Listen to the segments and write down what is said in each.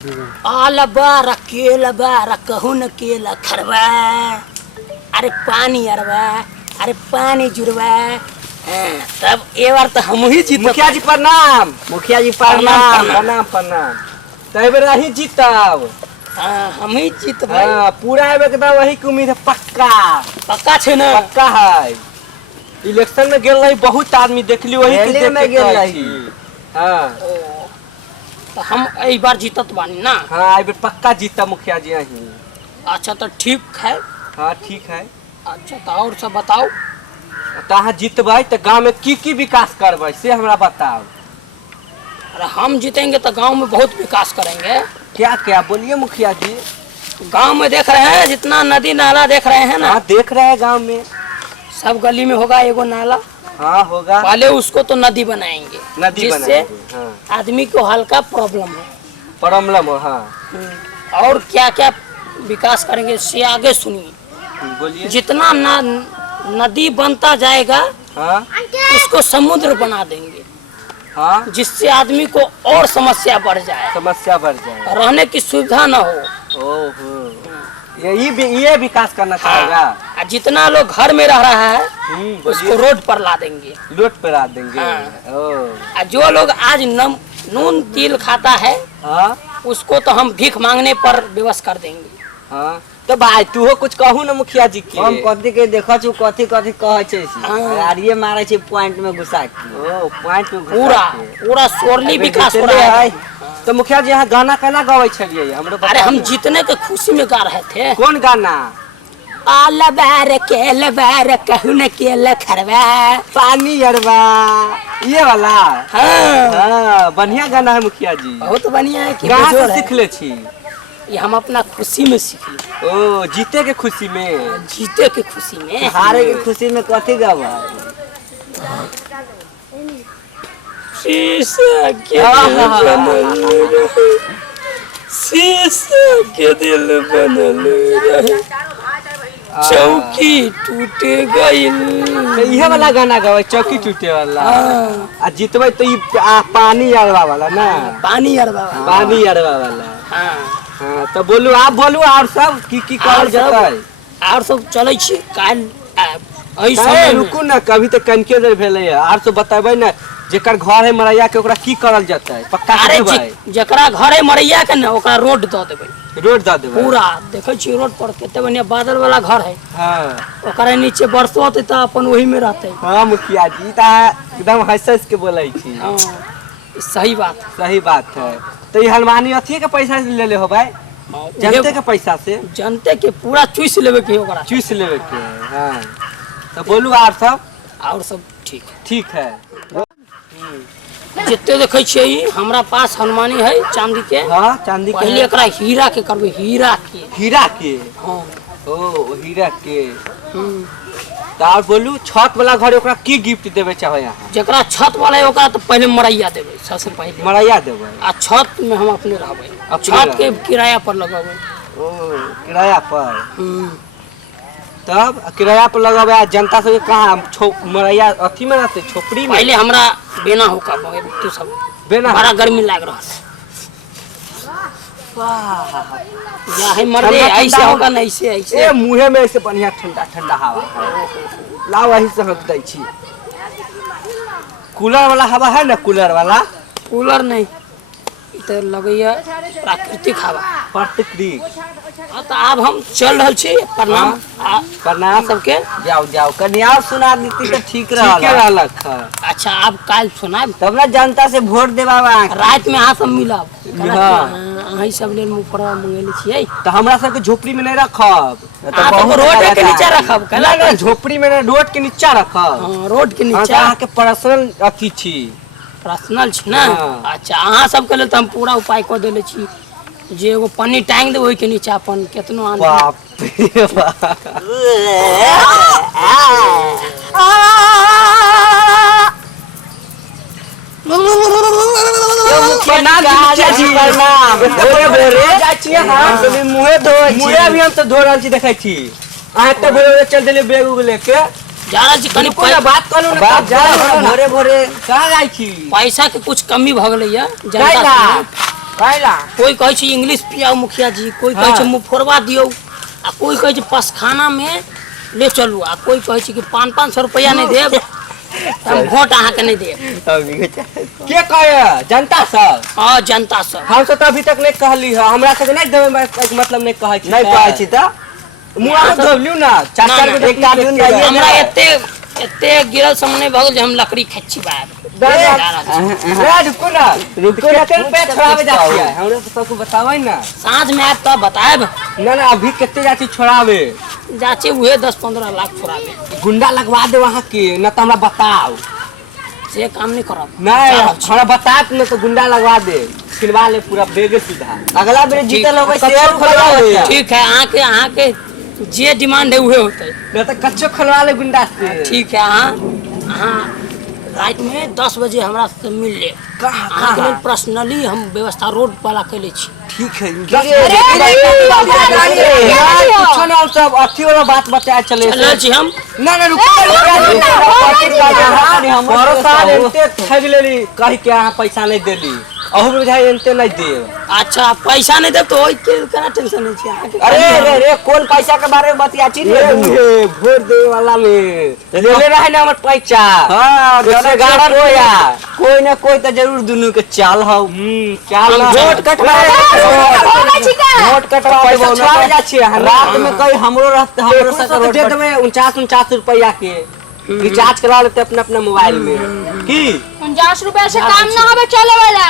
आला बारा केला बारा कहू न केला खरवा। अरे पानी अरवा, अरे पानी जुड़वा। तब ये बार तो हम ही जीत। मुखिया जी प्रणाम। मुखिया जी प्रणाम प्रणाम प्रणाम। तब ही जीतब। हम ही जीत भाई। पूरा एकदम वही की उम्मीद है। पक्का पक्का छे ना? पक्का है। इलेक्शन में गेल रही बहुत आदमी देखली वही के में गेल रही। तो हम ई बार जीतत बानी ना? हाँ ई बार पक्का जीता मुखिया जी यही। अच्छा तो ठीक है। हाँ ठीक है। अच्छा तो और सब बताओ। तहाँ जीतबै तो गांव में की विकास करबै से हमरा बताओ। अरे हम जीतेंगे तो गांव में बहुत विकास करेंगे। क्या क्या बोलिए मुखिया जी। गांव में देख रहे हैं जितना नदी नाला देख रहे हैं ना? हाँ देख रहे हैं गांव में। सब गली में होगा एगो नाला। हाँ होगा। पहले उसको तो नदी बनाएंगे, नदी जिससे हाँ। आदमी को हल्का प्रॉब्लम हो। प्रॉब्लम हो हाँ। और क्या क्या विकास करेंगे इससे आगे सुनिए। बोलिए। जितना नदी बनता जाएगा हाँ उसको समुद्र बना देंगे। हाँ जिससे आदमी को और समस्या बढ़ जाए, समस्या बढ़ जाए, रहने की सुविधा न हो। ओहो ये विकास करना चाहेगा। जितना लोग घर में रह रहा है उसको रोड पर ला देंगे। रोड पर ला देंगे। जो लोग आज नून तिल खाता है उसको तो हम भीख मांगने पर विवश कर देंगे। हाँ तो भाई तू हो कुछ कहू ना मुखिया जी के। हम कथी के देखा छु कथी कथी कहे छे यारिये मारे छे पॉइंट में घुसा के। ओ पॉइंट में पूरा सोरली विकास हो रहा है। तो मुखिया जी यहाँ गाना कहना गावे छलिए हमरो? अरे हम जीतने के खुशी में गा रहे थे। कौन गाना? आला बार केला बार कहू न केला खरवा, पानी अरवा, ये वाला। हाँ बढ़िया गाना है मुखिया जी। बहुत बढ़िया है। कहाँ से सीख ले छी? ये हम अपना खुशी में सीखे। ओ जीते के खुशी में। जीते के खुशी में। हारे के खुशी में कथी गावा? शीशा के दिल शीशा के दिल बनल रहे, चौकी टूट गइल। ये वाला गाना गावे चौकी टूटे वाला। आ जीतबै तो पानी अरवा वाला ना? पानी अरवा वाला। पानी अरवा वाला। हाँ तो बोलू आप बोलू और सब की कहल जतै? और सब चलै छी काल रुकू ना कभी तो कनके देर भेलै है। और सब बताबै ना जेकर घर है मरैया के ओकरा की करल जतै? पक्का देबै? जेकरा घर है मरैया के ना ओकरा रोड द देबै। रोड द देबै पूरा देखै छी रोड पर केते बढ़िया बादल वाला घर है। हां ओकरा नीचे बरसो होते त अपन वही में रहते। हां मुखिया जी ता एकदम हंस के बोलै छी। हां सही बात है। तो ये हलवानी अथी के पैसा से ले ले हो भाई? जनते के पैसा से? जनते के पूरा चूस लेवे के ओकरा। चूस लेवे के। हां तो बोलू और सब ठीक है। जितने देखे छिए हमरा पास हनुमानी है चांदी के। हां चांदी के। पहले एकरा हीरा के करबे। हीरा के हां। ओ हीरा के। तार बोलू छत वाला घर ओकरा की गिफ्ट देवे चाहे? यहाँ जकरा छत वाला है ओकरा तो पहले मरैया देवे। सबसे पहले मरैया देवे। आ छत में हम अपने रहबे। छत के किराया पर लगाबे। ओ किराया पर। तब किराया पर लगाबे। जनता से कहाँ मरैया अथी में रहते छोपड़ी में? पहले हमरा बेना होका तू सब बेना बड़ा गर्मी लाग रहा है। या है मरे ऐसे होगा ना ऐसे ए मुहे में ऐसे बढ़िया ठंडा ठंडा हवा। ला वही से हक दै छी। कूलर वाला हवा है ना? कूलर वाला? कूलर नहीं इधर लगैया प्राकृतिक हवा। प्राकृतिक। तो अब हम चल रहल छी। प्रणाम प्रणाम सबके। जाओ कन्या सुना देती तो ठीक रहलक। अच्छा अब काल सुनाब तब ना जनता से वोट देबाबा। रात में अहाँ सब मिलब। अहीं सब लेल मुफरवा मंगेले छियै तो हमरा सब के झोपड़ी में नहीं रखब। तो रोड के नीचे रखब। ना झोपड़ी में ना रोड के नीचे रखब। हां रोड के नीचे। अहाँ के पर्सनल अथी छी। पर्सनल छी ना? अच्छा अहाँ सब के लेल त हम पूरा उपाय क देले छी। जे एगो पन्नी टांग देबै के नीचे अपन केतनो आन। बाप रे बाप। मुहे भी हम तो धो रहल छी देखै छी। अहाँ त भोरे चल देले बैग उग लेके जा रहल छी। कनी बात करू ना। बात जा भोरे भोरे कहाँ जाइ छी? पैसा के कुछ कमी भ गेलै या जनता काहेला कोई कहे छी इंग्लिश पियाओ मुखिया जी, कोई कहे छी मुँह फोड़वा दियो, आ कोई कहे छी पसखाना में ले चलू, आ कोई कहे छी कि 500 रुपया नहीं देब तो हम वोट अहाँ के नहीं देब। के कहे जनता सब? हाँ जनता सब। हम सब तो अभी तक नहीं कहली है, हमरा सब नहीं देवे मतलब नहीं कहै छी। नहीं कहै छी त मुआ में धोलियो ना, चार के एक कार्टून दे हमरा एते गिरल सामने भगल जे हम लकड़ी खच्ची बाब। रुको ना केन पे छोड़ावे जाती है, हमरा तो सबको बतावै ना। सांझ में आब तब बताएब। ना अभी कितने जाती छोड़ावे? जाचे हुए 10-15 लाख छोड़ावे। गुंडा लगवा दे वहाँ के, न तो हमरा बताओ। से काम नहीं करब। नहीं हमरा बता न तो गुंडा लगवा दे, खिलवा ले पूरा बेगे सीधा। अगला बेर जीतल होबै शेयर खोलवा। ठीक है, अहाँ के जे डिमांड है उहे होतै। न तो कच्चो खोलवा ले गुंडा से। ठीक है, अहाँ रात में 10 बजे हमरा से मिल ले। अहाँ के पर्सनली हम व्यवस्था रोड वाला कैले छी। ठीक है कुछ ना सब अथी वाला बात बताया चले छी हम। ना रुको बड़ो साल एते ठग लेली कहि के अहाँ पैसा नहीं देली, अहू बुझाई एते नहीं दे। अच्छा पैसा नहीं दे तो ओइ के करा टेंशन नहीं छी अहाँ के। अरे कौन पैसा के बारे में बतिया छी रे? वोट दे वाला में ले रहे ना हमर पैसा। हां जैसे गाड़ा रोया कोई ना कोई तो जरूर दुनु के चाल हौ। चाल वोट कटवा वोट कटवा पैसा छाड़ जा छी। रात में कहीं हमरो रहते हमरो साथ दे देबे 49 रुपया के रिचार्ज करा लेते अपने अपने मोबाइल में। की 50 रुपया से काम ना होबे चले वाला।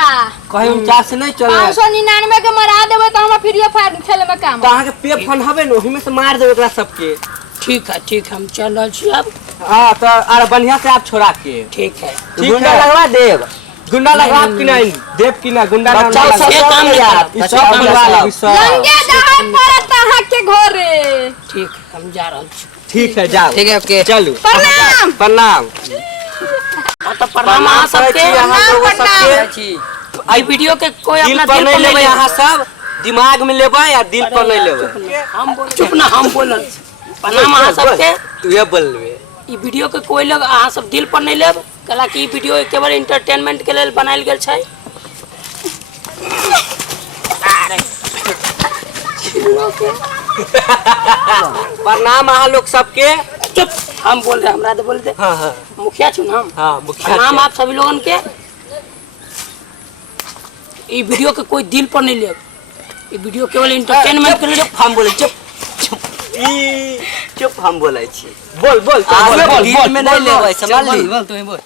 कहीं 49 से नहीं चले। 599 के मरा देबे तो हम फ्री फायर खेले में काम। तो अहाँ के पे फोन हवे न, ओही में से मार देबे एकरा सबके। ठीक है हम चल रहल छी अब। हां तो अरे बढ़िया से आप छोड़ा के। ठीक है गुंडा लगवा देब। गुंडा लगवा कि नहीं देव कि ना गुंडा ना बच्चा सब ये काम नहीं यार, करब। ई सब बनवा लो। लंगे दहाड़ पड़त अहाँ के घरे। ठीक हम जा रहल छी। ठीक है जाओ। ठीक है ओके चलू प्रणाम। प्रणाम। तो प्रणाम अहाँ सबके। आई वीडियो के कोई दिल अपना पर दिल नहीं पर लेबै, नहीं अहाँ सब दिमाग में लेबै या दिल पर नहीं लेबै। हम बोल चुप ना हम बोलल छी। प्रणाम अहाँ सबके। तू ये बोल लेबे। ई वीडियो के कोई लोग अहाँ सब दिल पर नहीं लेब, कला कि ई वीडियो केवल एंटरटेनमेंट के लेल बनायल गेल छै। प्रणाम अहाँ लोग सबके। चुप हम बोल रहे हमरा तो बोल दे। हाँ मुखिया छु हम। हाँ मुखिया प्रणाम छे। आप सभी लोगन के। ई वीडियो के कोई दिल पर नहीं लेब, ई वीडियो केवल एंटरटेनमेंट के लिए। हम बोले चुप चुप हम बोले छी। बोल दिल में नहीं लेबै समझ ली। बोल तुम्हें बोल।